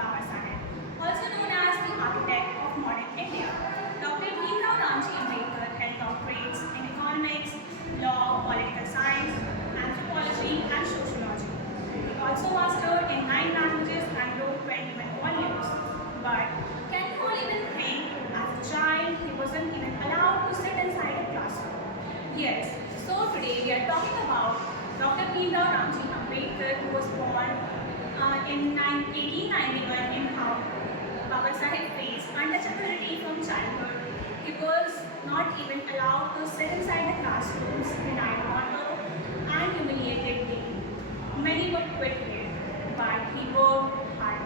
Baba Saheb, also known as the architect of modern India. Dr. B.R Ambedkar held doctorates in economics, law, political science, anthropology, and sociology. He also mastered in 9 languages and wrote 21 volumes. But can you all even think, as a child, he wasn't even allowed to sit inside a classroom? Yes, so today we are talking about Dr. B.R Ambedkar, who was born in 1891 in how Baba Saheb faced untouchability from childhood. He was not even allowed to sit inside the classrooms, denied honor, and humiliated daily. Many would quit here, but he worked hard,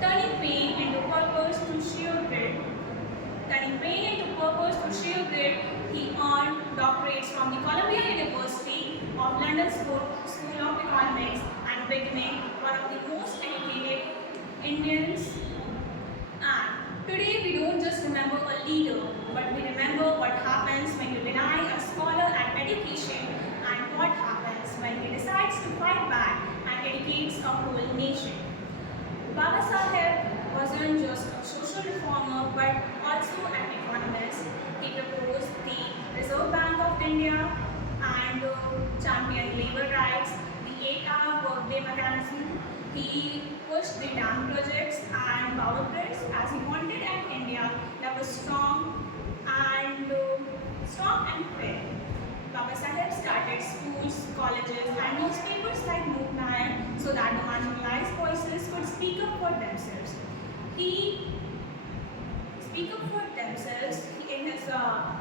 turning pain into purpose through sheer grit. He earned doctorates from the Columbia University of London School of Economics and becoming one of the most educated Indians. And today we don't just remember a leader, but we remember what happens when you deny a scholar an education and what happens when he decides to fight back and educates a whole nation. Baba Saheb wasn't just a social reformer but also an economist. He proposed the Reserve Bank of India and championed labor rights, the 8-hour workday mechanism. He pushed the dam projects and power grids as he wanted an India that was strong and fair. Baba Saheb started schools, colleges, and newspapers like Muknayan so that the marginalized voices could speak up for themselves.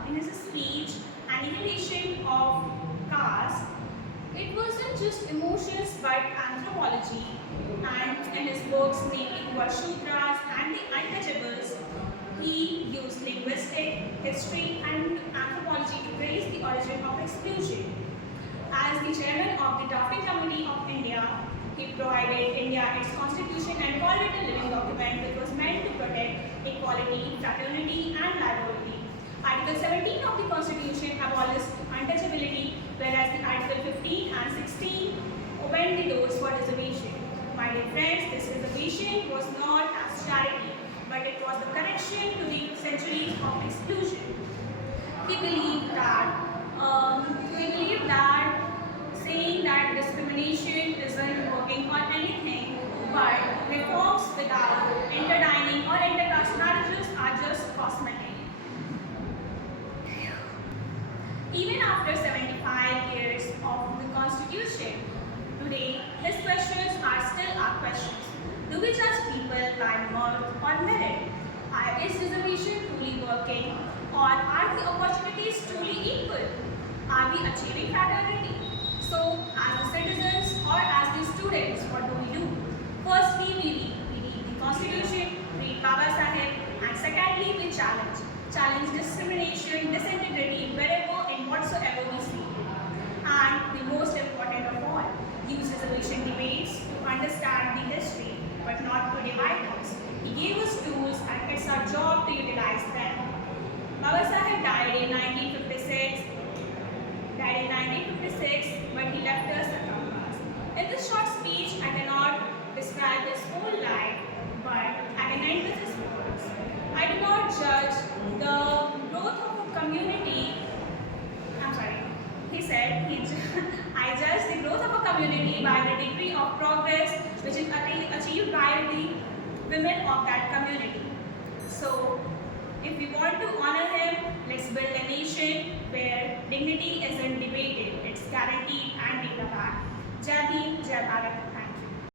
In his speech, Annihilation of Caste. It wasn't just emotions but anthropology, and in his books namely Shudras and the Untouchables, he used linguistic, history, and anthropology to trace the origin of exclusion. As the chairman of the Drafting Committee of India, he provided India its constitution and called it a living document which was meant to protect equality, fraternity, and liability. Article 17 of the Constitution abolished untouchability, whereas the Article 15 and 16 opened the doors for reservation. My dear friends, this reservation was not as charity, but it was the correction to the centuries of exclusion. He believed that saying that discrimination isn't working on anything, but reforms without interdining or intercaste marriages are just cosmetic. Even after 75 years of the Constitution, today his questions are still our questions. Do we judge people by mirth or merit? Is reservation truly working, or are the opportunities truly equal? Are we achieving fraternity? So, as the citizens or as the students, what do? Firstly, we read the Constitution, read Baba Saheb, and secondly, we challenge discrimination, disintegrity wherever and whatsoever we see. And the most important of all, use reservation debates to understand the history, but not to divide us. He gave us tools and it's our job to utilize them. Baba Saheb died in 1956, but he left us a compass. In this short speech, I cannot describe his whole life, but I can end with his words. I do not judge the growth of a community. He said, I judge the growth of a community by the degree of progress which is achieved by the women of that community. So, if we want to honor him, let's build a nation where dignity isn't debated, it's guaranteed and dignified. Jai Hind, Jai Bharat.